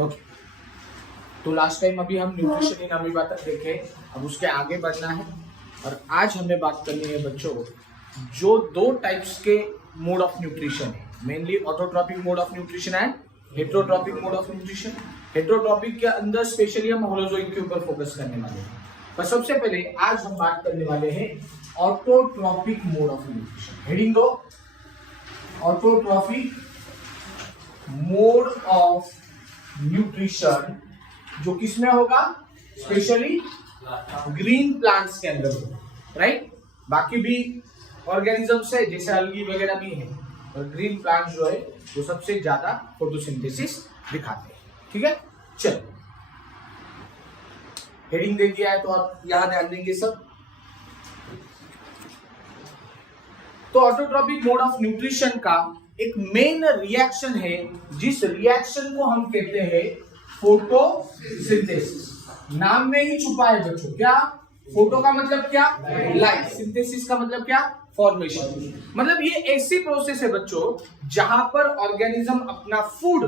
Okay, तो last time अभी हम न्यूट्रिशन इन अमीबा तक देखे, अब उसके आगे बढ़ना है और आज हमें बात करनी है बच्चों जो दो टाइप्स के मोड ऑफ न्यूट्रिशन है, mainly autotrophic mode of nutrition and heterotrophic mode of nutrition. Heterotrophic के अंदर स्पेशली हम होलोजोइक के ऊपर फोकस करने वाले हैं, पर सबसे पहले आज हम बात करने वाले हैं autotrophic mode of nutrition. Heading दो, ऑटोट्रॉपिक मोड ऑफ न्यूट्रिशन, जो किसमें होगा, स्पेशली ग्रीन प्लांट्स के अंदर होगा, राइट। बाकी भी ऑर्गेनिजम्स है जैसे अलगी वगैरह भी है, और ग्रीन प्लांट्स जो है वो सबसे ज्यादा फोटोसिंथेसिस दिखाते हैं, ठीक है। चलो, हेडिंग दे दिया है तो आप यहां ध्यान देंगे सब। तो ऑटोट्रॉपिक मोड ऑफ न्यूट्रिशन का एक मेन रिएक्शन है, जिस रिएक्शन को हम कहते हैं फोटोसिंथेसिस। नाम में ही छुपा है बच्चों, क्या? फोटो का मतलब क्या? लाइट। सिंथेसिस का मतलब क्या? फॉर्मेशन। मतलब ये ऐसी प्रोसेस है बच्चों जहां पर ऑर्गेनिज्म अपना फूड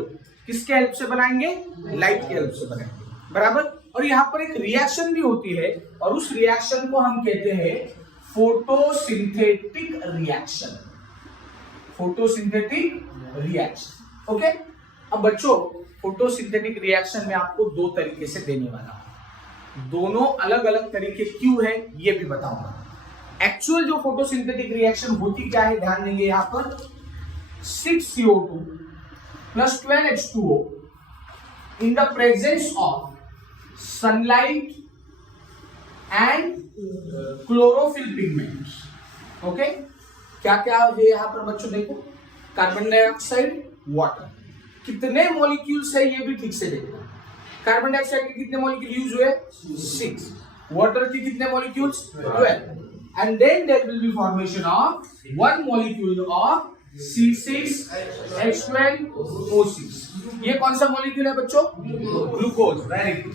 किसके हेल्प से बनाएंगे? लाइट के हेल्प से बनाएंगे, बराबर। और यहाँ पर एक रिएक्शन भी होती है और उस रिएक्शन को हम कहते हैं photosynthetic reaction. Photosynthetic reaction, okay. अब बच्चों फोटोसिंथेटिक रिएक्शन में आपको दो तरीके से देने वाला हूं, दोनों अलग अलग तरीके क्यों है ये भी बताऊंगा। एक्चुअल जो फोटोसिंथेटिक रिएक्शन होती क्या है, ध्यान देंगे यहां पर 6CO2 plus 12H2O in the presence of sunlight and chlorophyll pigments, okay. क्या क्या है यहां पर बच्चों, देखो, कार्बन डाइऑक्साइड, वाटर, कितने मॉलिक्यूल्स है ये भी ठीक से देखो। कार्बन डाइऑक्साइड के कितने मॉलिक्यूल यूज हुए? 6। वाटर के कितने molecules? 12। And then there will be formation of one molecule of C6H12O6। ये कौन सा मॉलिक्यूल है बच्चों? ग्लूकोज। Very good.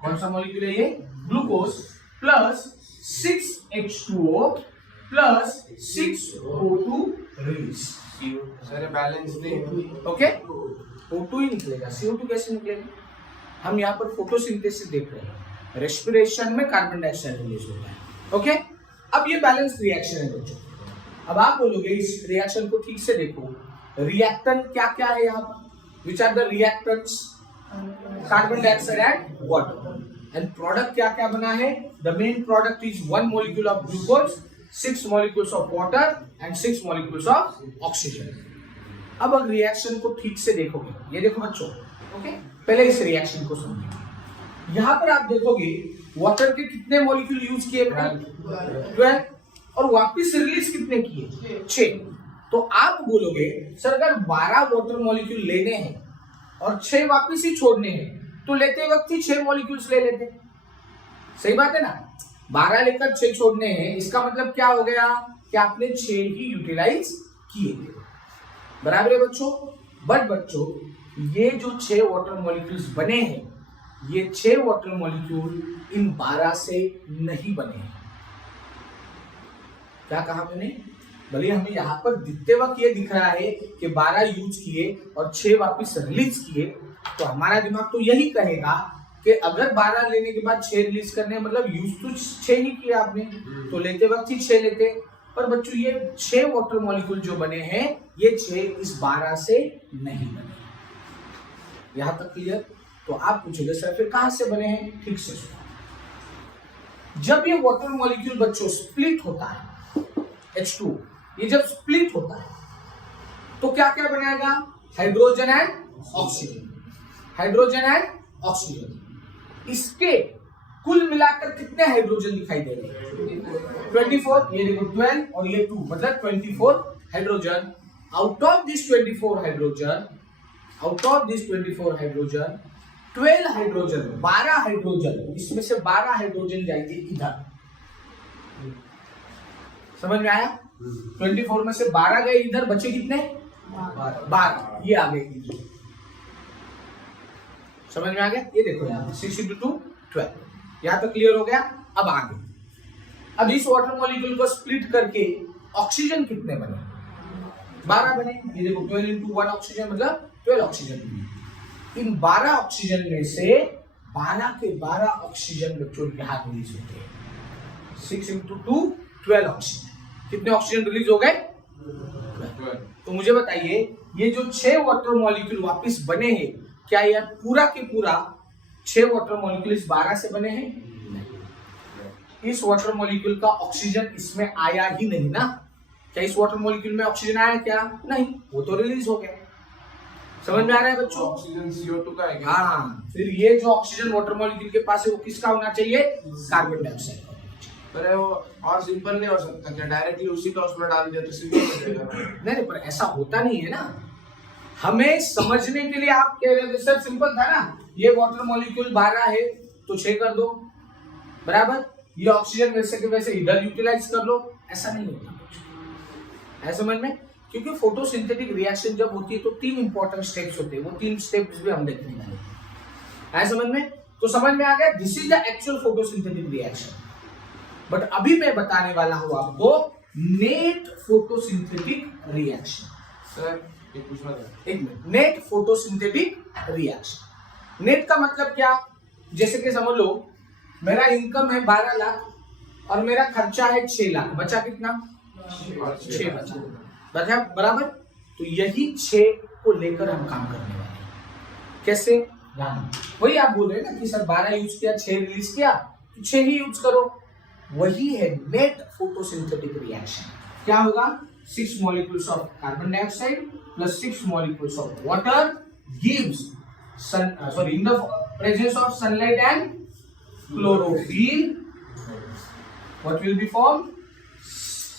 कौन सा मॉलिक्यूल है ये? Glucose plus 6H2O plus 6O2 release. Sir balance नहीं, ओके। O2 ही निकलेगा, CO2 कैसे निकलेगा? हम यहाँ पर फोटोसिंथेसिस देख रहे हैं, रेस्पिरेशन में कार्बन डाइऑक्साइड रिलीज होता है, ओके। अब ये बैलेंस रिएक्शन है बच्चों। अब आप बोलोगे इस रिएक्शन को ठीक से देखो, रिएक्टेंट क्या क्या है यहाँ पर? Which are the reactants? Carbon dioxide and water. And product क्या क्या बना है? The main product is 1 molecule of glucose, 6 molecules of water and 6 molecules of oxygen। अब अगर रिएक्शन को ठीक से देखोगे, ये देखो बच्चों, ओके। पहले इस रिएक्शन को समझिए। यहां पर आप देखोगे वाटर के कितने मॉलिक्यूल यूज किए? 12। और वापस रिलीज कितने किए? 6। तो आप बोलोगे सर अगर 12 वाटर मॉलिक्यूल लेने हैं और 6 वापस ही छोड़ने हैं तो लेते वक्त ही 6 मॉलिक्यूल्स ले लेते, सही बात है ना। 12 लेकर 6 छोड़ने हैं, इसका मतलब क्या हो गया कि आपने 6 ही यूटिलाइज किए, बराबर है बच्चों। बट बच्चों ये जो 6 वाटर मॉलिक्यूल्स बने हैं, ये 6 वाटर मॉलिक्यूल इन 12 से नहीं बने हैं। क्या कहा मैंने? भले हमें यहाँ पर दिखते वक्त ये दिख रहा है कि 12 यूज किए और 6 वापस रिलीज किए, तो हमारा दिमाग तो यही कहेगा कि अगर 12 लेने के बाद 6 रिलीज करने, मतलब यूज तो 6 ही किया आपने, तो लेते वक्त ही 6 लेते। पर बच्चों ये 6 वाटर मॉलिक्यूल जो बने हैं, ये 6 इस 12 से नहीं बने। यहां तक क्लियर? तो आप पूछोगे सर फिर कहां से बने हैं? ठीक से सुनो। जब ये वाटर मॉलिक्यूल बच्चों स्प्लिट होता है, H2, ये जब स्प्लिट होता है तो क्या क्या बनाएगा? Hydrogen and oxygen. Hydrogen and oxygen. इसके कुल मिलाकर कितने हाइड्रोजन दिखाई दे रहे हैं? 24। ये देखो 12 और ये 2, मतलब 24 hydrogen. Out of this 24 hydrogen, 12 hydrogen, 12 hydrogen, इसमें से 12 हाइड्रोजन जाएंगे इधर। समझ में आया? 24 में से 12 गए इधर, बचे कितने? 12, ये आ गए इधर। समझ में आ गया? ये देखो यहाँ 6 × 2 12। यहां तक क्लियर हो गया? अब आगे, अब इस वाटर मॉलिक्यूल को स्प्लिट करके ऑक्सीजन कितने बने? 12 बने। ये देखो 12 × 1 ऑक्सीजन मतलब 12 ऑक्सीजन बने। इन 12 ऑक्सीजन में से 12 के 12 ऑक्सीजन बच्चों यहां रिलीज होते हैं। 6 × 2 12 ऑक्सीजन। कितने ऑक्सीजन रिलीज हो गए? 12। तो मुझे बताइए ये जो 6 वाटर मॉलिक्यूल वापस बने हैं, क्या यार पूरा के पूरा 6 वाटर मॉलिक्यूल इस 12 से बने हैं? नहीं। इस वाटर मॉलिक्यूल का ऑक्सीजन इसमें आया ही नहीं ना। क्या इस वाटर मॉलिक्यूल में ऑक्सीजन आया क्या? नहीं, वो तो रिलीज हो गया। समझ में आ रहा है बच्चों? ऑक्सीजन CO2 का है क्या? हाँ, फिर ये जो ऑक्सीजन वाटर मॉलिक्यूल के पास है वो किसका होना चाहिए? Carbon dioxide. पर वो और सिंपल नहीं हो सकता क्या? डायरेक्टली उसी का उसमें डाल दिया तो सिंपल हो जाएगा। नहीं, पर ऐसा होता नहीं है ना। हमें समझने के लिए आप कह रहे थे सर सिंपल था ना, ये वाटर मॉलिक्यूल 12 है तो 6 कर दो, बराबर। ये ऑक्सीजन वैसे के वैसे इधर यूटिलाइज कर लो। ऐसा नहीं होता है, समझ में? क्योंकि फोटोसिंथेटिक रिएक्शन जब होती है तो 3 इंपॉर्टेंट स्टेप्स होते हैं। वो 3 स्टेप्स भी हम देखने वाले हैं। है समझ में? तो समझ में आ गया, this is the actual photosynthetic reaction. But अभी मैं बताने वाला हूं आपको नेट फोटोसिंथेटिक रिएक्शन। सर एक पूछना था। एक minute, net photosynthetic reaction. Net का मतलब क्या? जैसे कि समझ लो मेरा इनकम है 12 लाख और मेरा खर्चा है 6 लाख, बचा कितना? 6 बचा, बराबर। तो यही 6 को लेकर हम काम करने वाले हैं। कैसे? वही आप बोल रहे हैं ना कि सर 12 यूज किया, 6 रिलीज किया, तो 6 ही यूज करो। वही है नेट फोटोसिंथेटिक रिएक्शन। क्या होगा? 6 molecules of carbon dioxide plus 6 molecules of water gives in the presence of sunlight and chlorophyll, what will be formed?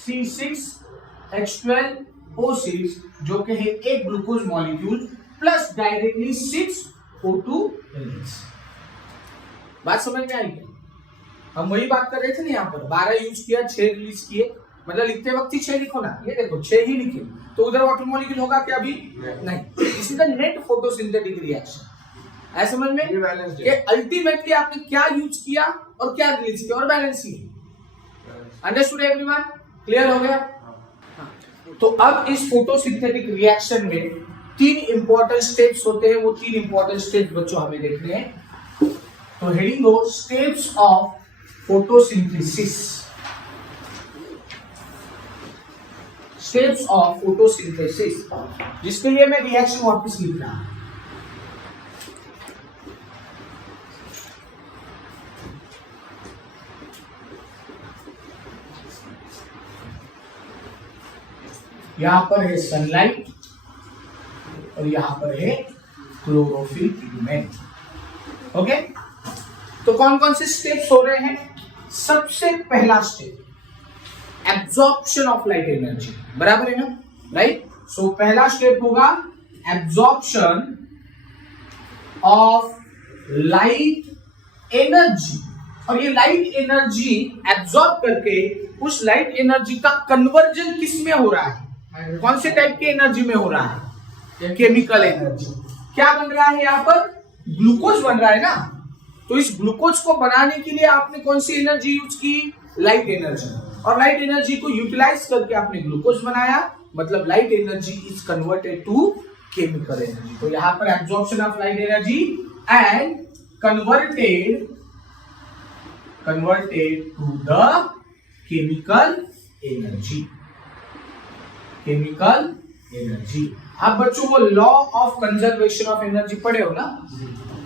C6H12O6 जो कि है एक glucose molecule plus directly 6 O2 release. बात समझ में आई क्या? हम वही बात कर रहे थे ना, यहाँ पर 12 यूज किया, 6 रिलीज किए, मतलब लिखते वक्त ही 6 लिखो ना। ये देखो 6 ही लिखे, तो उधर वाटर मॉलिक्यूल होगा क्या? अभी नहीं। This is the net photosynthetic reaction. ऐसा समझ में कि अल्टीमेटली आपने क्या यूज किया और क्या रिलीज किया और बैलेंस ही। Understood everyone? क्लियर हो गया? तो अब इस फोटोसिंथेटिक रिएक्शन में 3 इंपॉर्टेंट स्टेप्स होते हैं। वो 3 इंपॉर्टेंट स्टेप्स बच्चों हमें देखने हैं। तो हेडिंग दो, steps of photosynthesis. Steps of photosynthesis, जिसके लिए मैं रिएक्शन वापस लिख रहा हूं। यहां पर है सनलाइट और यहां पर है क्लोरोफिल पिगमेंट। ओके, तो कौन कौन से स्टेप्स हो रहे हैं? सबसे पहला step absorption of light energy, बराबर है ना? राइट। सो पहला स्टेप होगा एब्जॉर्प्शन ऑफ लाइट एनर्जी, और ये लाइट एनर्जी एब्जॉर्ब करके उस लाइट एनर्जी का कन्वर्जन किस में हो रहा है? कौन से टाइप की एनर्जी में हो रहा है? Chemical energy. क्या बन रहा है यहाँ पर? ग्लूकोज बन रहा है ना। तो इस ग्लूकोज को बनाने के लिए आपने कौन सी एनर्जी यूज की? Light energy. और लाइट एनर्जी को यूटिलाइज करके आपने ग्लूकोज बनाया, मतलब light energy is converted to chemical energy. तो यहाँ पर absorption of light energy and converted to the chemical energy. Chemical energy. आप बच्चों को law of conservation of energy पढ़े हो ना?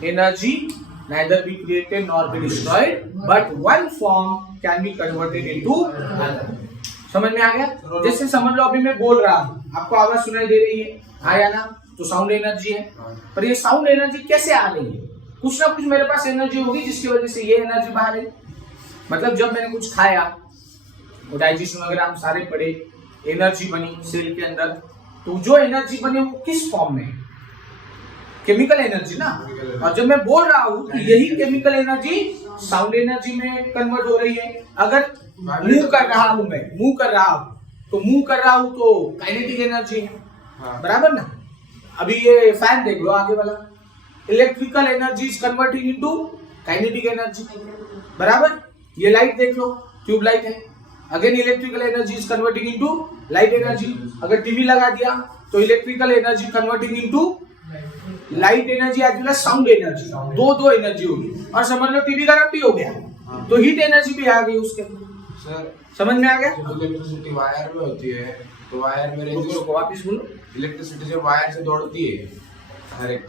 Energy neither be created nor be destroyed but one form can be converted into another। समझ में आ गया? जैसे समझ लो अभी मैं बोल रहा हूँ, आपको आवाज सुनाई दे रही है, आया ना? तो साउंड एनर्जी है। पर ये साउंड एनर्जी कैसे आ रही है? कुछ ना कुछ मेरे पास एनर्जी होगी जिसकी वजह से ये एनर्जी बाहर है। मतलब जब मैंने कुछ खाया, वो डाइजेशन वगैरह हम सारे पढ़े, एनर्जी बनी सेल के अंदर। तो जो एनर्जी बनी वो किस फॉर्म में? केमिकल एनर्जी ना। और जब मैं बोल रहा हूं कि यही केमिकल एनर्जी साउंड एनर्जी में कन्वर्ट हो रही है। अगर मूव कर रहा हूं, मैं मूव कर रहा हूं तो काइनेटिक एनर्जी है, बराबर ना? अभी ये फैन देख लो आगे वाला, electrical energy is converting into kinetic energy, बराबर। ये लाइट देख लो, ट्यूब लाइट है, again electrical energy is converting into light energy. अगर टीवी लगा दिया तो electrical energy converting into light energy as well as sound energy, दो एनर्जी होगी। और समझ लो टीवी गर्म भी हो गया तो हीट एनर्जी भी आ गई उसके अंदर। सर समझ में आ गया? इलेक्ट्रिसिटी वायर में होती है तो वायर में वापिस बोलो। इलेक्ट्रिसिटी जो वायर से दौड़ती है, हर एक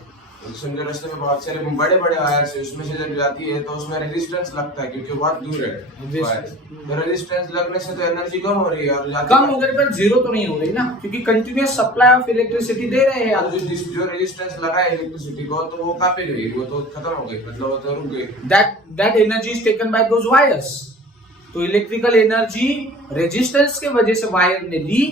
समझो रास्ते में बहुत सारे बड़े बड़े वायर से उसमें से जब जाती है तो उसमें रेजिस्टेंस लगता है क्योंकि बहुत दूर है वायर। तो रेजिस्टेंस लगने से तो एनर्जी कम हो रही है और कम हो गई पर जीरो तो नहीं हो रही ना, क्योंकि कंटिन्यूअस सप्लाई ऑफ इलेक्ट्रिसिटी दे रहे हैं आप। जो रेजिस्टेंस लगा है इलेक्ट्रिसिटी को तो वो कहाँ पे गई, वो तो खत्म हो गई, मतलब वो तो रुक गई। That energy is taken by those wires. तो इलेक्ट्रिकल एनर्जी रेजिस्टेंस के वजह से वायर ने ली,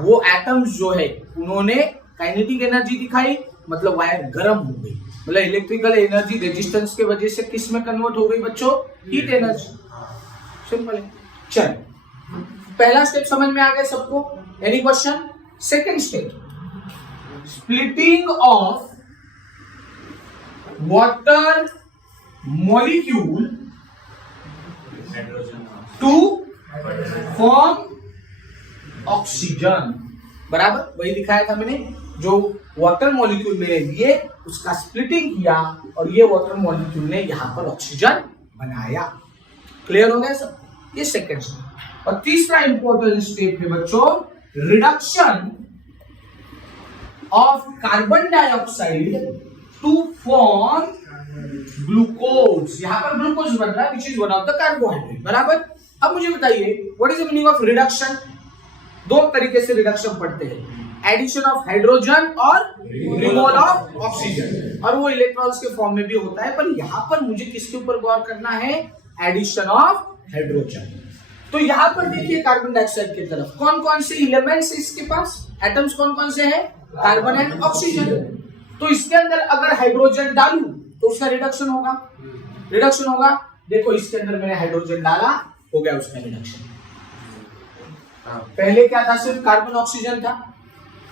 वो एटम्स जो है उन्होंने काइनेटिक एनर्जी दिखाई, मतलब वायर गर्म हो गई। मतलब इलेक्ट्रिकल एनर्जी रेजिस्टेंस के वजह से किस में कन्वर्ट हो गई बच्चों? Heat energy. सिंपल है। चल, पहला स्टेप समझ में आ गया सबको? Any question? Second step, splitting of water molecule to form oxygen. बराबर वही दिखाया था मैंने, जो वाटर मॉलिक्यूल मैंने लिए उसका स्प्लिटिंग किया और ये वाटर मॉलिक्यूल ने यहां पर ऑक्सीजन बनाया। क्लियर हो गया सब? ये सेकंड स्टेप। और तीसरा इंपॉर्टेंट स्टेप है बच्चों, reduction of carbon dioxide to form glucose. यहां पर ग्लूकोज बन रहा है which is one of the carbohydrate. बराबर। अब मुझे बताइए what is the meaning of reduction? दो तरीके से रिडक्शन पढ़ते हैं, एडिशन ऑफ हाइड्रोजन और रिमूवल ऑफ ऑक्सीजन। और वो इलेक्ट्रॉन्स के फॉर्म में भी होता है, पर यहां पर मुझे किसके ऊपर गौर करना है? Addition of hydrogen. तो यहां पर देखिए कार्बन डाइऑक्साइड की तरफ कौन कौन से एलिमेंट्स इसके पास, एटम्स कौन कौन से हैं? Carbon and oxygen. तो इसके अंदर अगर हाइड्रोजन डालूं तो उसका रिडक्शन होगा। रिडक्शन होगा, देखो इसके अंदर मैंने हाइड्रोजन डाला, हो गया उसका रिडक्शन। पहले क्या था? सिर्फ कार्बन ऑक्सीजन था,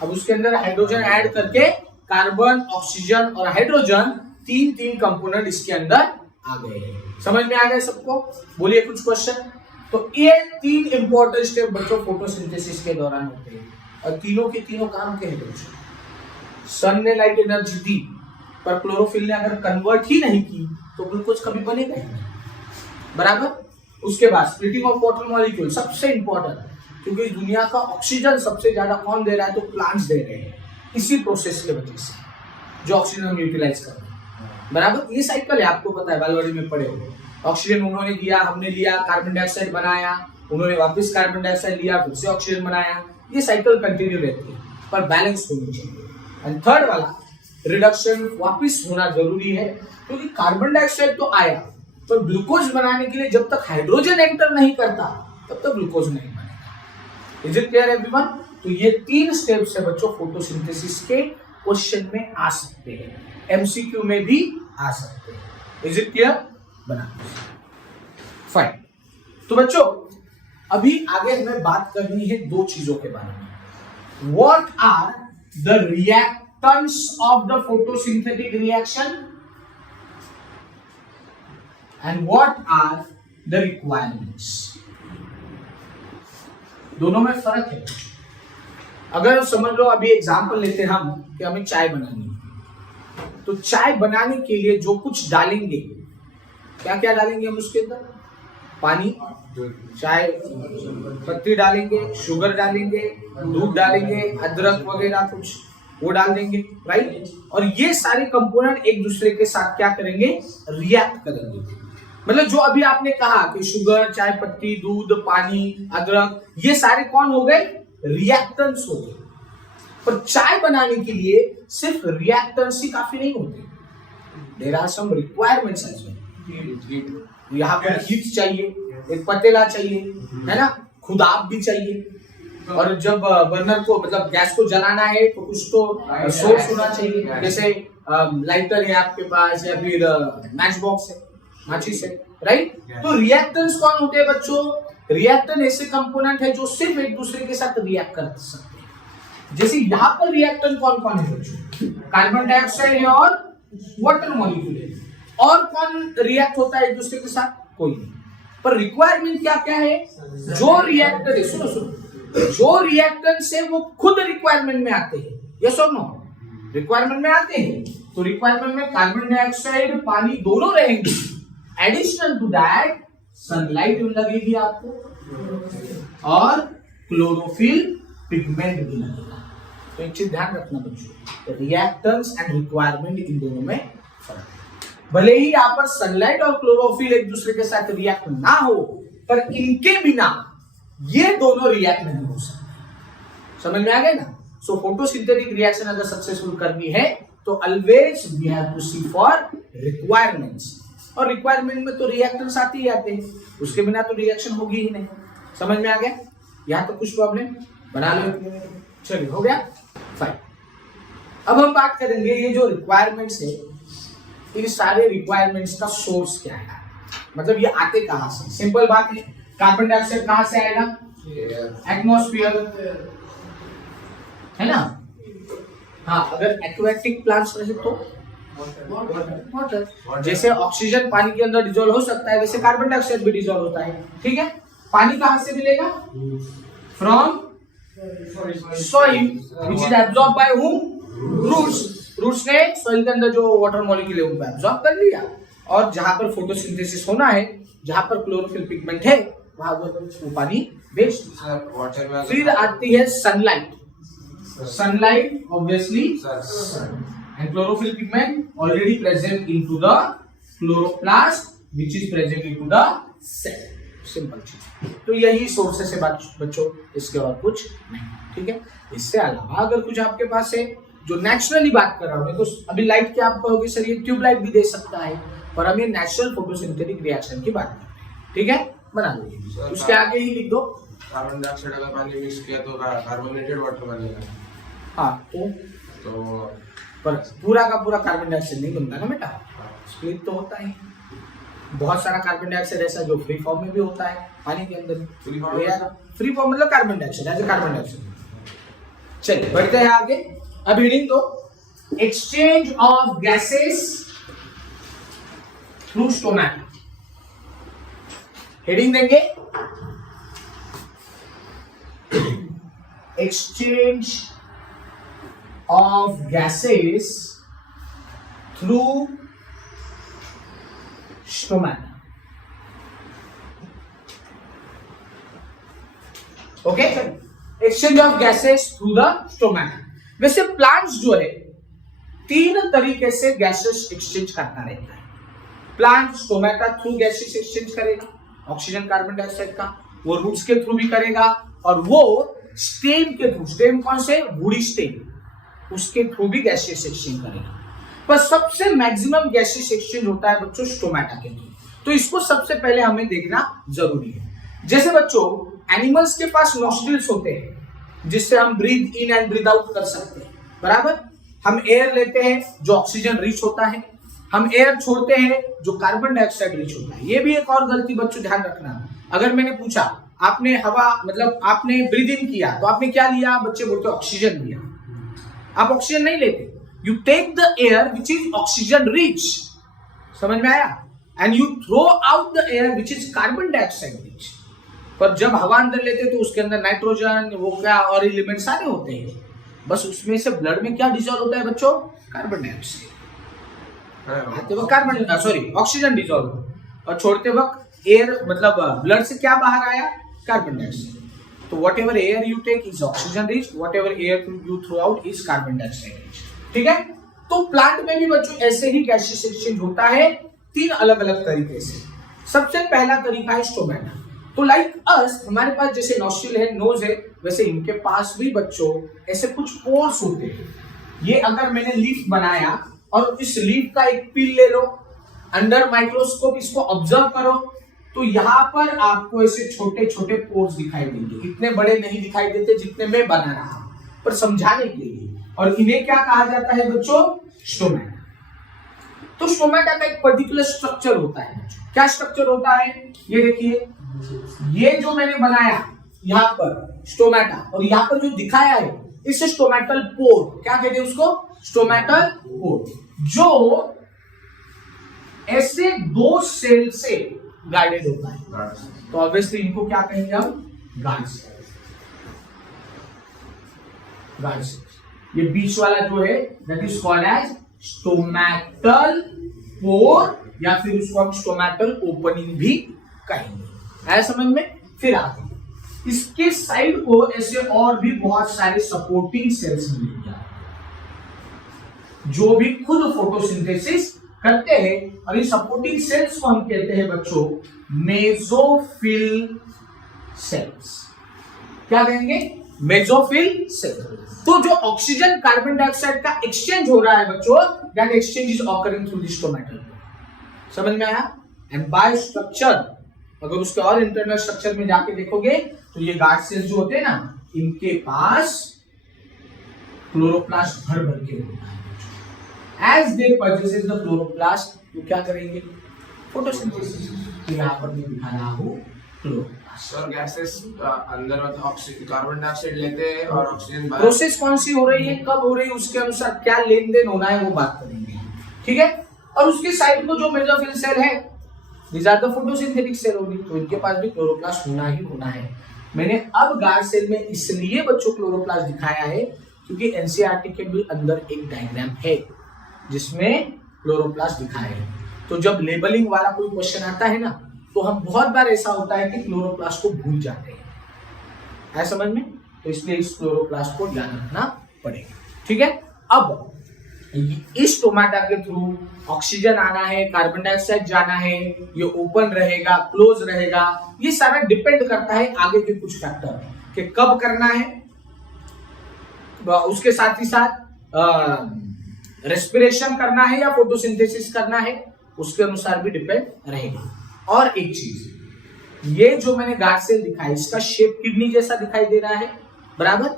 अब उसके अंदर हाइड्रोजन ऐड करके कार्बन, ऑक्सीजन और हाइड्रोजन तीन कंपोनेंट इसके अंदर आ गए हैं। समझ में आ गया सबको? बोलिए कुछ क्वेश्चन। तो ये तीन इंपॉर्टेंट स्टेप बच्चों फोटोसिंथेसिस के दौरान होते हैं और तीनों के तीनों काम के हैं बच्चों। सन ने लाइट एनर्जी दी पर क्लोरोफिल ने अगर कन्वर्ट ही नहीं की तो ग्लूकोज कभी बनेगा ही नहीं। बराबर। उसके बाद स्प्लिटिंग ऑफ वाटर मॉलिक्यूल सबसे इंपॉर्टेंट, क्योंकि दुनिया का ऑक्सीजन सबसे ज्यादा कौन दे रहा है? तो प्लांट्स दे रहे हैं, इसी प्रोसेस के वजह से जो ऑक्सीजन हम यूटिलाइज कर रहे हैं। बराबर। ये साइकिल है, आपको पता है, बायोलॉजी में पढ़े हो। ऑक्सीजन उन्होंने दिया, हमने लिया, कार्बन डाइऑक्साइड बनाया, उन्होंने वापस कार्बन डाइऑक्साइड लिया, फिर से ऑक्सीजन बनाया। ये साइकिल कंटिन्यू रहती है, पर बैलेंस होनी चाहिए। एंड थर्ड वाला, रिडक्शन वापस होना जरूरी है, क्योंकि कार्बन डाइऑक्साइड तो आया, पर ग्लूकोज बनाने के लिए जब तक हाइड्रोजन एंटर नहीं करता तब तक ग्लूकोज नहीं बनेगा। Is it clear everyone? तो ये तीन स्टेप्स है बच्चों फोटोसिंथेसिस के, क्वेश्चन में आ सकते हैं, एमसीक्यू में भी आ सकते हैं। Is it clear? बना फाइन। तो बच्चों अभी आगे हमें बात करनी है दो चीजों के बारे में। What are the reactants of the photosynthetic reaction and what are the requirements. दोनों में फर्क है। अगर समझ लो, अभी एग्जांपल लेते हैं हम कि हमें चाय बनानी है, तो चाय बनाने के लिए जो कुछ डालेंगे, क्या क्या डालेंगे हम उसके अंदर? पानी, चाय पत्ती डालेंगे, शुगर डालेंगे, दूध डालेंगे, अदरक वगैरह कुछ वो डाल देंगे, राइट? और ये सारे कंपोनेंट एक दूसरे के साथ क्या करेंगे? रिएक्ट करेंगे। मतलब जो अभी आपने कहा कि शुगर, चाय पत्ती, दूध, पानी, अदरक, ये सारे कौन हो गए? रिएक्टेंट्स हो गए। पर चाय बनाने के लिए सिर्फ रिएक्टेंट्स ही काफी नहीं होते, there are some requirements as well. यहाँ पर हीट चाहिए, एक पतीला चाहिए, है ना, खुदाब भी चाहिए, और जब बर्नर को मतलब गैस को जलाना है तो कुछ तो सोर्स होना चाहिए, जैसे लाइटर है आपके पास या फिर मैच बॉक्स है, माचिस है, राइट? तो रिएक्टेंट्स कौन होते हैं बच्चों? रिएक्टेंट ऐसे कंपोनेंट है जो सिर्फ एक दूसरे के साथ रिएक्ट कर सकते हैं। जैसे यहाँ पर रिएक्टेंट कौन कौन है बच्चों? कार्बन डाइऑक्साइड है और वाटर मॉलिक्यूल है। और कौन रिएक्ट होता है एक दूसरे के साथ? कोई नहीं। पर रिक्वायरमेंट क्या क्या है? जो रिएक्टर है, सुनो सुनो, जो रिएक्टेंट्स है वो खुद रिक्वायरमेंट में आते हैं, यस और नो? रिक्वायरमेंट में आते हैं, तो रिक्वायरमेंट में कार्बन डाइऑक्साइड पानी दोनों रहेंगे, एडिशनल टू दैट सनलाइट लगेगी आपको और क्लोरोफिल पिगमेंट भी लगेगा। तो एक चीज ध्यान रखना बच्चों, रिएक्टेंट्स एंड रिक्वायरमेंट इन दोनों में फर्क है। भले ही यहाँ पर सनलाइट और क्लोरोफिल एक दूसरे के साथ रिएक्ट ना हो, पर इनके बिना ये दोनों रिएक्ट नहीं हो सकते। समझ में आ गया ना? सो फोटोसिंथेटिक रिएक्शन अगर सक्सेसफुल करनी है तो always we have to see for requirements, और रिक्वायरमेंट में तो रिएक्टेंट्स आते ही आते हैं, उसके बिना तो रिएक्शन होगी ही नहीं। समझ में आ गया? यहाँ तो कुछ प्रॉब्लम बना लो। चलिए हो गया फाइन। अब हम बात करेंगे ये जो रिक्वायरमेंट्स है, इन सारे रिक्वायरमेंट्स का सोर्स क्या है, मतलब ये आते कहां से। सिंपल बात है, कार्बन डाइऑक्साइड कहां से आएगा? एटमॉस्फेयर, है ना? हाँ, अगर एक्वेटिक प्लांट्स रहे तो वाटर। जैसे ऑक्सीजन पानी के अंदर डिसॉल्व हो सकता है, वैसे कार्बन डाइऑक्साइड भी डिसॉल्व होता है। ठीक है, पानी कहां से मिलेगा? From soil which is absorbed by whom? Roots. Roots ने सॉइल के अंदर जो वाटर मॉलिक्यूल है उनको एब्जॉर्ब कर लिया, और जहां पर फोटोसिंथेसिस होना है, जहां पर क्लोरोफिल पिगमेंट है, वहां वो पानी बेच दिया। फिर आती है sunlight. Sunlight obviously and chlorophyll pigment already present into the chloroplast which is present into the cell. Simple चीज। तो यही सोर्सेस है बच्चों, इसके और कुछ नहीं। ठीक है, इससे अलावा अगर कुछ आपके पास है जो नेचुरली बात कर रहा हूं, तो अभी लाइट क्या आप कहोगे सर ये ट्यूबलाइट भी दे सकता है, पर हम ये नेचुरल फोटोसिंथेटिक रिएक्शन की बात कर रहे हैं। ठीक है, बना लो, उसके आगे ही लिख दो। कार्बन डाइऑक्साइड अगर पानी मिक्स किया तो कार्बोनेटेड वाटर बनेगा। हाँ, तो पर पूरा का पूरा कार्बन डाइऑक्साइड नहीं बनता ना बेटा, स्प्लिट तो होता है। बहुत सारा कार्बन डाइऑक्साइड ऐसा जो फ्री फॉर्म में भी होता है पानी के अंदर। फ्री फॉर्म मतलब carbon dioxide, as a carbon dioxide. चलिए बढ़ते हैं आगे। अब रीडिंग दो, exchange of gases through stomata. Heading देंगे exchange of gases through stomata. Okay, exchange of gases through the stomata. वैसे प्लांट्स जो है 3 तरीके से गैसेस एक्सचेंज करता रहता है। Plant stomata through gases exchange करेगा, ऑक्सीजन कार्बन डाइऑक्साइड का, वो रूट्स के थ्रू भी करेगा, और वो स्टेम के थ्रू, स्टेम कौन से? वुडी स्टेम, उसके थ्रू भी गैसेस एक्सचेंज करेगा। पर सबसे मैक्सिमम गैसेस एक्सचेंज होता है बच्चों स्टोमैटा के थ्रू। तो इसको सबसे पहले हमें देखना जरूरी है। जैसे बच्चों एनिमल्स के पास नॉस्ट्रिल्स होते हैं जिससे हम breathe in and breathe out कर सकते हैं, बराबर। हम एयर लेते हैं जो ऑक्सीजन रिच होता है, हम एयर छोड़ते हैं जो कार्बन डाइऑक्साइड रिच होता है। ये भी एक और गलती बच्चों ध्यान रखना, अगर मैंने पूछा आपने हवा मतलब आपने ब्रीथ इन किया तो आपने क्या लिया? बच्चे बोलते ऑक्सीजन लिया। आप ऑक्सीजन नहीं लेते, you take the air which is oxygen rich, समझ में आया, and you throw out the air which is carbon dioxide rich। पर जब हवा अंदर लेते तो उसके अंदर नाइट्रोजन वो क्या और एलिमेंट सारे होते हैं, बस उसमें से ब्लड में क्या डिसॉल्व होता है बच्चों? Carbon dioxide. आते वक्त कार्बन सॉरी ऑक्सीजन डिसॉल्व, और छोड़ते वक्त एयर मतलब ब्लड से क्या बाहर आया? Carbon dioxide. तो whatever air you take is oxygen rich, whatever air you throw out is carbon dioxide rich। ठीक है, तो प्लांट में भी बच्चों ऐसे ही गैसेस एक्सचेंज होता है 3 अलग अलग तरीके से। सबसे पहला तरीका है स्टोमैटा। तो लाइक अस, हमारे पास जैसे नॉस्ट्रिल है, नोज है, वैसे इनके पास भी बच्चों ऐसे कुछ पोर्स होते हैं। ये अगर मैंने लीफ बनाया और इस लीफ का एक पील ले लो, अंडर माइक्रोस्कोप इसको ऑब्जर्व करो, तो यहाँ पर आपको ऐसे छोटे छोटे पोर्स दिखाई देंगे। इतने बड़े नहीं दिखाई देते जितने मैं बना रहा हूं, पर समझाने के लिए। और इन्हें क्या कहा जाता है बच्चों? स्टोमैटा। तो स्टोमैटा का एक पर्टिकुलर स्ट्रक्चर होता है। क्या स्ट्रक्चर होता है? ये देखिए, ये जो मैंने बनाया यहाँ पर स्टोमैटा, और यहाँ पर जो दिखाया है इसे स्टोमैटल पोर, क्या कहते हैं उसको? स्टोमैटल पोर, जो ऐसे 2 सेल से गाइडेड होता है। तो ऑब्वियसली इनको क्या कहेंगे हम? Guard cell. Guard cell. ये बीच वाला जो है that is called as stomatal pore या फिर उसको हम स्टोमैटल ओपनिंग भी कहेंगे। आया समझ में? फिर आगे इसके साइड को ऐसे और भी बहुत सारे सपोर्टिंग सेल्स मिलेंगे जो भी खुद फोटोसिंथेसिस करते हैं, और ये सपोर्टिंग सेल्स को हम कहते हैं बच्चों मेसोफिल सेल्स। क्या कहेंगे? Mesophyll cells. तो जो ऑक्सीजन कार्बन डाइऑक्साइड का एक्सचेंज हो रहा है बच्चों, that exchange is occurring through the stomatal. समझ में आया? एंड बाय स्ट्रक्चर, अगर उसके और इंटरनल स्ट्रक्चर में जाके देखोगे तो ये गार्ड सेल्स जो होते हैं ना, इनके पास क्लोरोप्लास्ट भर भर के होता है। As they possess the chloroplast, तो क्या करेंगे? फोटोसिंथेसिस। तो यहाँ पर मैं दिखा रहा हूँ क्लोरोप्लास्ट। और गैसेस अंदर मतलब ऑक्सीजन कार्बन डाइऑक्साइड लेते हैं और ऑक्सीजन बाहर। प्रोसेस कौन सी हो रही है, कब हो रही है, उसके अनुसार क्या लेन देन होना है वो बात करेंगे। ठीक है? और उसके साइड को जो मेसोफिल सेल है, these are the photosynthetic cell होगी, तो इनके पास भी क्लोरोप्लास्ट होना ही होना है। मैंने अब गार्ड सेल में इसलिए बच्चों क्लोरोप्लास्ट दिखाया है क्योंकि एनसीईआरटी के भी अंदर एक डायग्राम है जिसमें क्लोरोप्लास्ट दिखाया है। तो जब लेबलिंग वाला कोई क्वेश्चन आता है ना, तो हम बहुत बार ऐसा होता है कि क्लोरोप्लास्ट को भूल जाते हैं। है समझ में? तो इसलिए इस क्लोरोप्लास्ट को ध्यान रखना पड़ेगा। ठीक है? अब इस स्टोमाटा के थ्रू ऑक्सीजन आना है, कार्बन डाइऑक्साइड जाना है, ये ओपन रहेगा, क्लोज रहेगा, ये सारा डिपेंड करता है आगे के कुछ फैक्टर कि कब करना है, उसके साथ ही साथ रेस्पिरेशन करना है या फोटोसिंथेसिस करना है, उसके अनुसार भी डिपेंड रहेगा। और एक चीज, ये जो मैंने गार्ड सेल दिखाया, इसका शेप किडनी जैसा दिखाई दे रहा है, बराबर?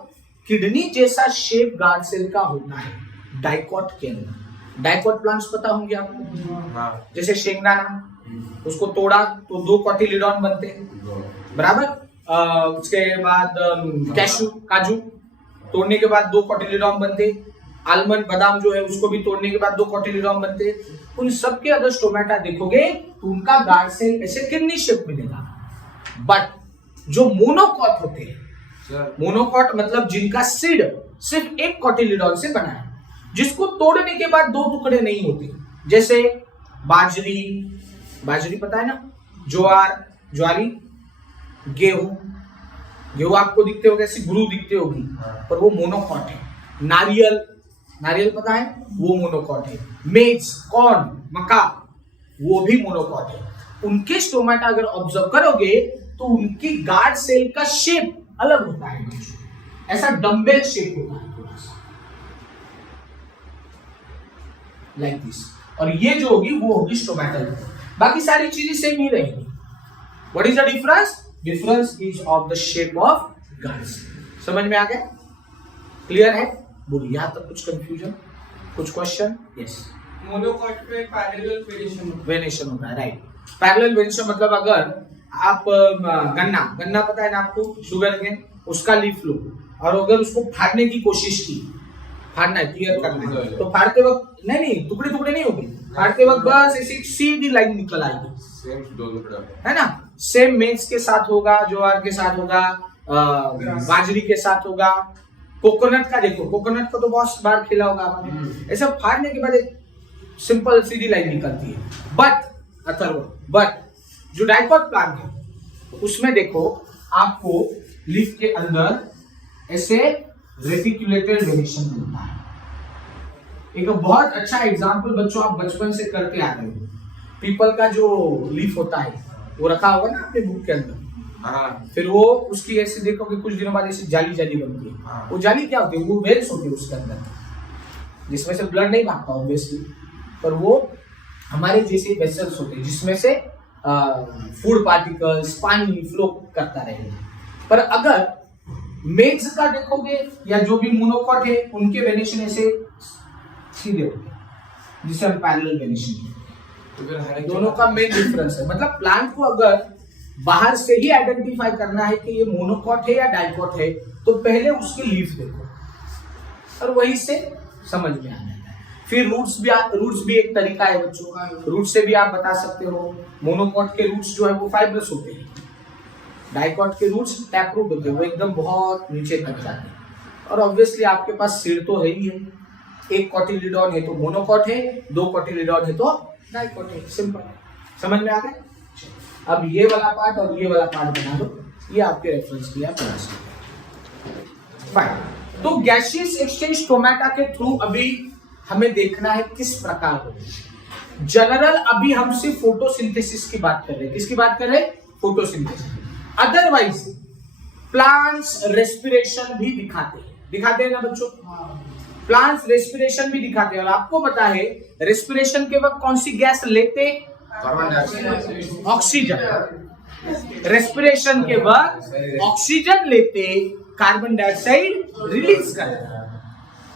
किडनी जैसा शेप गार्ड सेल का होता है डाइकॉट के अंदर। डाइकॉट प्लांट्स पता होंगे आपको? हाँ। जैसे शेंगदाना, उसको तोड़ा तो 2 कॉटिलिडॉन बनते हैं, बराबर? उसके बाद कैशू, काजू, तोड़ने के बाद 2 कॉटिलिडॉन बनते। आलमंड, बादाम जो है उसको भी तोड़ने के बाद 2 कॉटिलिडॉन बनते। उन सबके अगर स्टोमेटा देखोगे तो उनका गार्ड सेल ऐसे किडनी शेप मिलेगा। बट जो मोनोकॉट होते हैं, मोनोकॉट मतलब जिनका सीड सिर्फ एक कॉटिलिडॉन से बना है, जिसको तोड़ने के बाद 2 टुकड़े नहीं होते, जैसे बाजरी, बाजरी पता है ना, ज्वार, ज्वारी, गेहूं आपको दिखते होंगे, ऐसी गुरु दिखते होगी, पर वो मोनोकॉट है। नारियल, नारियल पता है, वो मोनोकॉट है। मेज, कॉर्न, मक्का, वो भी मोनोकॉट है। उनके स्टोमेटा अगर ऑब्जर्व करोगे तो उनकी गार्ड सेल का शेप अलग होता है, ऐसा डंबेल शेप होता है थोड़ा सा, लाइक दिस। और ये जो होगी वो होगी स्टोमेटल। बाकी सारी चीजें सेम ही रहेगी। What is the difference? Difference is of the shape of guard cell. समझ में आ गया? क्लियर है? बोलिए, यहाँ तक कुछ कंफ्यूजन, कुछ क्वेश्चन? यस। मोनोकॉट पे पैरेलल वेरिएशन होता है, राइट। पैरेलल वेरिएशन मतलब अगर आप गन्ना पता है ना आपको, शुगर केन, उसका लीफ लो और अगर उसको फाड़ने की कोशिश की, फाड़ना है, क्लियर करना है, तो फाड़ते वक्त नहीं टुकड़े टुकड़े नहीं होंगे, फाड़ते वक्त बस ऐसी सीधी लाइन निकल आएगी, सेम 2 टुकड़ा है ना? सेम मेज के साथ होगा, ज्वार के साथ होगा, बाजरी के साथ होगा, कोकोनट का देखो, कोकोनट को तो बहुत बार खिला होगा आपने, ऐसा फाड़ने के बाद एक सिंपल सीधी लाइन निकलती है। बट जो डाइकॉट प्लांट है उसमें देखो आपको लीफ के अंदर ऐसे रेटिकुलेटेड वेरिएशन मिलता है। एक बहुत अच्छा एग्जांपल बच्चों आप बचपन से करते आ रहे हो, पीपल का जो लीफ होता है वो रखा होगा ना आपने बुक के अंदर, फिर वो उसकी ऐसे देखोगे कुछ दिनों बाद ऐसी जाली बनती है। वो जाली क्या होती है? वो वेल्स होती है उसके अंदर, जिसमें से ब्लड नहीं भागता ऑब्वियसली, पर वो हमारे जैसे वेसल्स होते हैं जिसमें से फूड पार्टिकल्स, पानी फ्लो करता रहेगा। पर अगर मेज का देखोगे या जो भी मोनोकॉट है, उनके वेरिएशन ऐसे सीधे होते हैं, जिसे हम पैरेलल वेरिएशन, तो फिर दोनों का मेन डिफरेंस है। मतलब प्लांट को अगर बाहर से ही आइडेंटिफाई करना है कि ये मोनोकॉट है या डाइकॉट है, तो पहले उसकी लीफ देखो और वहीं से समझ में आ जाता है। फिर रूट्स भी एक तरीका है बच्चों, रूट से भी आप बता सकते हो। मोनोकॉट के रूट्स जो है वो फाइब्रस होते हैं, डाइकॉट के रूट्स टैप रूट होते हैं, वो एकदम बहुत नीचे तक जाते हैं। और ऑब्वियसली आपके पास सीड तो है ही है, एक कॉटिलिडॉन है तो मोनोकॉट है, 2 कॉटिलिडॉन है तो डाइकॉट है। सिंपल, समझ में आ गया। अब ये वाला पार्ट और ये वाला पार्ट बना दो, ये आपके रेफरेंस के लिए आप बना सकते हैं। फाइन। तो गैसियस एक्सचेंज स्टोमेटा के थ्रू अभी हमें देखना है किस प्रकार होगा। जनरल अभी हम सिर्फ फोटोसिंथेसिस की बात कर रहे हैं। किसकी बात कर रहे हैं? फोटोसिंथेसिस। अदरवाइज प्लांट्स रेस्पिरेशन भी दिखाते हैं ना बच्चों। प्लांट्स रेस्पिरेशन भी दिखाते हैं और आपको पता है रेस्पिरेशन के वक्त कौन सी गैस लेते? Carbon dioxide, oxygen. रेस्पिरेशन के वक्त ऑक्सीजन लेते, कार्बन डाइऑक्साइड रिलीज करते।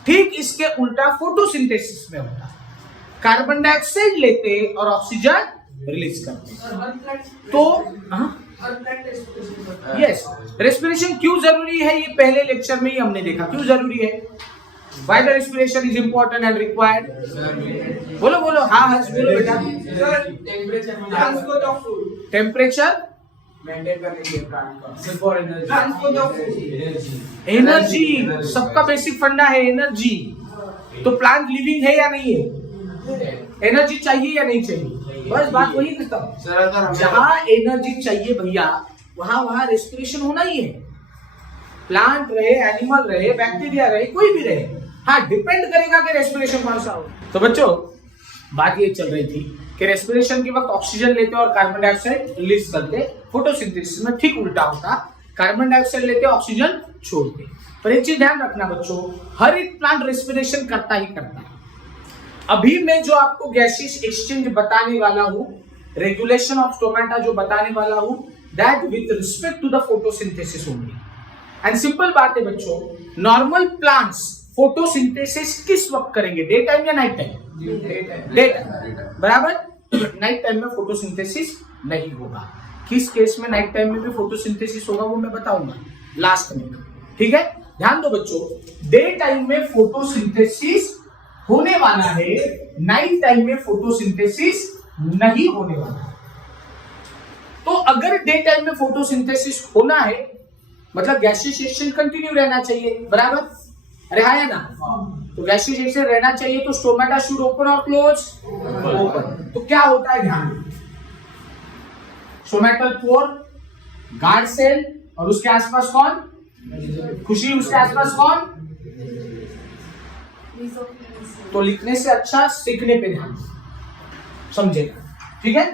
ठीक इसके उल्टा फोटोसिंथेसिस में होता है, कार्बन डाइऑक्साइड लेते और ऑक्सीजन रिलीज करते। तो यस, रेस्पिरेशन क्यों जरूरी है ये पहले लेक्चर में ही हमने देखा। क्यों जरूरी है? Why the respiration is important and required? बोलो बोलो, हाँ हर्ष बोलो बेटा। Transport of food, temperature maintain करने के लिए प्लांट का, सिर्फ for energy, transport of food, energy, सबका बेसिक फंडा है एनर्जी। तो प्लांट लिविंग है या नहीं है? एनर्जी चाहिए या नहीं चाहिए? बस बात वही करता हूँ। सर अगर हमें जहाँ एनर्जी चाहिए भैया वहां रेस्पिरेशन होना ही है। प्लांट रहे, एनिमल रहे, बैक्टीरिया रहे, कोई भी रहे, हाँ डिपेंड करेगा कि रेस्पिरेशन कौन सा हो। तो बच्चों बात ये चल रही थी कि रेस्पिरेशन के वक्त ऑक्सीजन लेते और कार्बन डाइऑक्साइड रिलीज करते। फोटोसिंथेसिस में ठीक उल्टा होता, कार्बन डाइऑक्साइड लेते ऑक्सीजन छोड़ते। पर एक चीज ध्यान रखना बच्चों, हर एक प्लांट रेस्पिरेशन करता ही करता है। अभी मैं जो आपको गैसियस एक्सचेंज बताने वाला हूं, रेगुलेशन ऑफ स्टोमेटा जो बताने वाला हूं, that with respect to the photosynthesis only. And simple बात है बच्चों, नॉर्मल प्लांट्स फोटोसिंथेसिस किस वक्त करेंगे? डे टाइम या नाइट टाइम? डे टाइम, बराबर। नाइट टाइम में फोटोसिंथेसिस नहीं होगा। किस केस में नाइट टाइम में भी फोटोसिंथेसिस होगा वो मैं बताऊंगा लास्ट में, ठीक है। ध्यान दो बच्चों, डे टाइम में फोटोसिंथेसिस होने वाला है, नाइट टाइम में फोटोसिंथेसिस नहीं होने वाला। तो अगर डे टाइम में फोटोसिंथेसिस होना है मतलब गैसियस एक्सचेंज कंटिन्यू रहना चाहिए, बराबर। अरे हाँ या ना? तो गैसियस एक्सचेंज रहना चाहिए तो स्टोमेटा शुड ओपन और क्लोज? ओपन। तो क्या होता है ध्यान, स्टोमेटल पोर, गार्ड सेल और उसके आसपास कौन? खुशी, उसके आसपास कौन? तो लिखने से अच्छा सीखने पे ध्यान, समझेगा, ठीक है।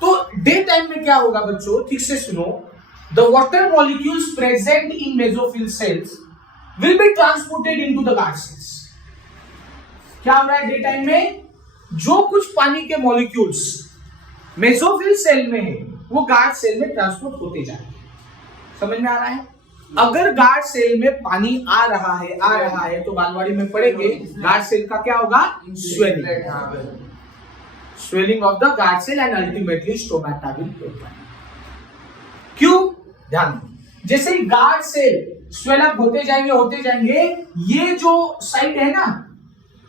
तो डे टाइम में क्या होगा बच्चों, ठीक से सुनो। The water molecules present in mesophyll cells will be transported into the guard cells. क्या हो रहा है डे टाइम में? जो कुछ पानी के मॉलिक्यूल्स मेसोफिल सेल में है वो गार्ड सेल में ट्रांसपोर्ट होते जा रहे हैं। समझ में आ रहा है? अगर गार्ड सेल में पानी आ रहा है तो बालवाड़ी में पढ़ेंगे गार्ड सेल का क्या होगा? Swelling of the guard cell and ultimately stomata will open. क्यों? ध्यान दो, जैसे ही गार्ड सेल स्वेल अप होते जाएंगे, ये जो साइड है ना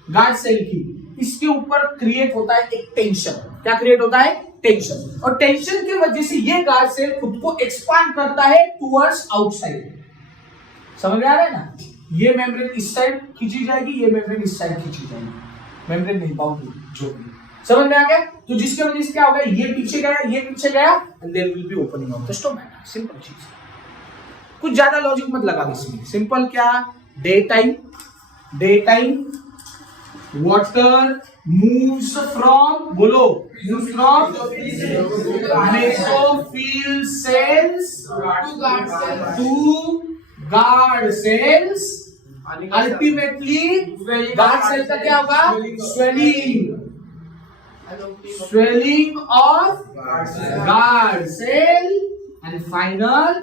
गार्ड सेल की, इसके ऊपर क्रिएट होता है एक टेंशन। क्या क्रिएट होता है? टेंशन। और टेंशन की वजह से ये गार्ड सेल खुद को एक्सपांड करता है टुवर्ड्स आउटसाइड। समझ में आ रहा है ना? ये मेम्ब्रेन इस साइड खींची जाएगी, ये मेम्ब्रेन इस साइड खींची जाएगी, मेम्ब्रेन नहीं बाउंड्री जो भी। समझ में आ गया? तो जिसके वजह से क्या होगा, ये पीछे गया and there will be opening of the stomata. Simple चीज, कुछ ज्यादा लॉजिक मत लगा इसमें। सिंपल क्या, day time water moves from, बोलो, moves from mesophyll cells to guard cells. Ultimately guard cell का क्या होगा? Swelling of guard cell and final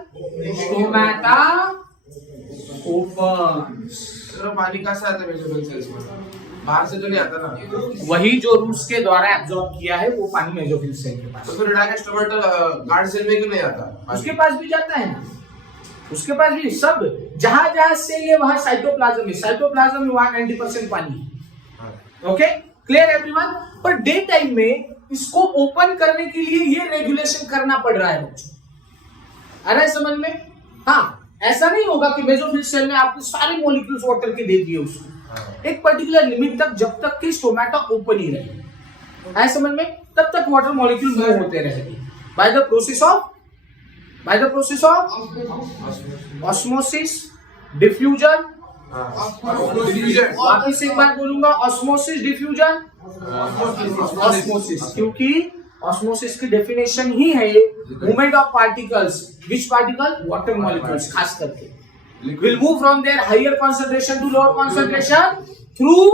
stomata opens. पानी कहाँ से आता है मेसोफिल सेल्स में? बाहर से तो नहीं आता ना। वही जो रूट्स के द्वारा एब्जॉर्ब किया है वो पानी मेसोफिल सेल के पास। तो फिर डायरेक्ट स्टोमेटल गार्ड सेल में क्यों नहीं आता? उसके पास भी जाता है ना, उसके पास भी सब, जहां सेल है वहां साइटोप्लाज्म है, साइटोप्लाज्म में वहां 90% पानी है। Okay, clear everyone? Per day time में इसको ओपन करने के लिए ये रेगुलेशन करना पड़ रहा है बच्चों। आ रहा है समझ में? हाँ, ऐसा नहीं होगा कि मेसोफिल सेल ने आपको सारे मॉलिक्यूल्स वाटर के दे दिए उसको। एक पर्टिकुलर लिमिट तक, जब तक कि स्टोमेटा ओपन ही रहे, है समझ में, तब तक वाटर मॉलिक्यूल मूव होते रहेंगे by the process of osmosis, diffusion, वापस एक बार बोलूंगा, ऑस्मोसिस, डिफ्यूजन, ऑस्मोसिस, क्योंकि ऑस्मोसिस की डेफिनेशन ही है movement of particles, which particle, water molecules खास करके, will move from their higher concentration to lower concentration through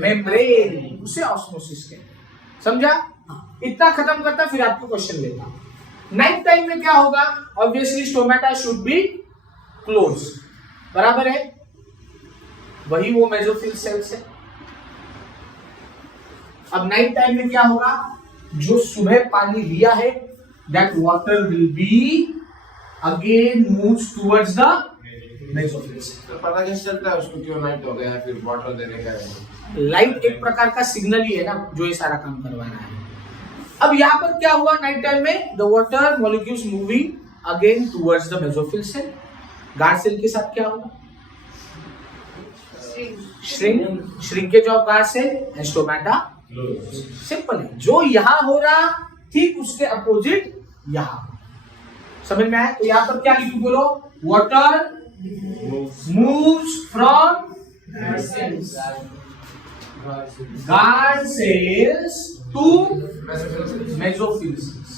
membrane, उसे ऑस्मोसिस कहते हैं। समझा? इतना खत्म करता, फिर आपको क्वेश्चन लेता। नाइट टाइम में क्या होगा? Obviously stomata should be close, बराबर है, वही वो मेसोफिल सेल्स है। अब नाइट टाइम में क्या होगा? जो सुबह पानी लिया है, that water will be again moves towards the mesophyll cell. तो पता कैसे चलता है उसको क्यों नाइट हो गया है, फिर वाटर देने का है? लाइट एक प्रकार का सिग्नल ही है ना, जो ये सारा काम करवा रहा है। अब यहाँ पर क्या हुआ नाइट टाइम में? The water molecules moving again towards the mesophyll cell. Guard cell के साथ क्या होगा? Shrinkage of guard cell and stomata. Simple है, जो यहाँ हो रहा ठीक उसके अपोजिट यहाँ, समझ में आया? तो यहाँ पर क्या लिखूं, बोलो, water moves from guard cells to mesophyll cells,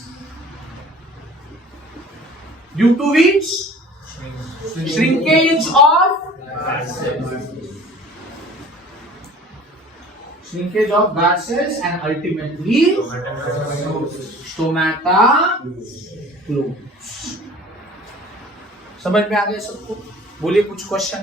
due to which shrinkage of guard cells and ultimately stomata close। समझ में आ गया सबको? बोलिए कुछ क्वेश्चन।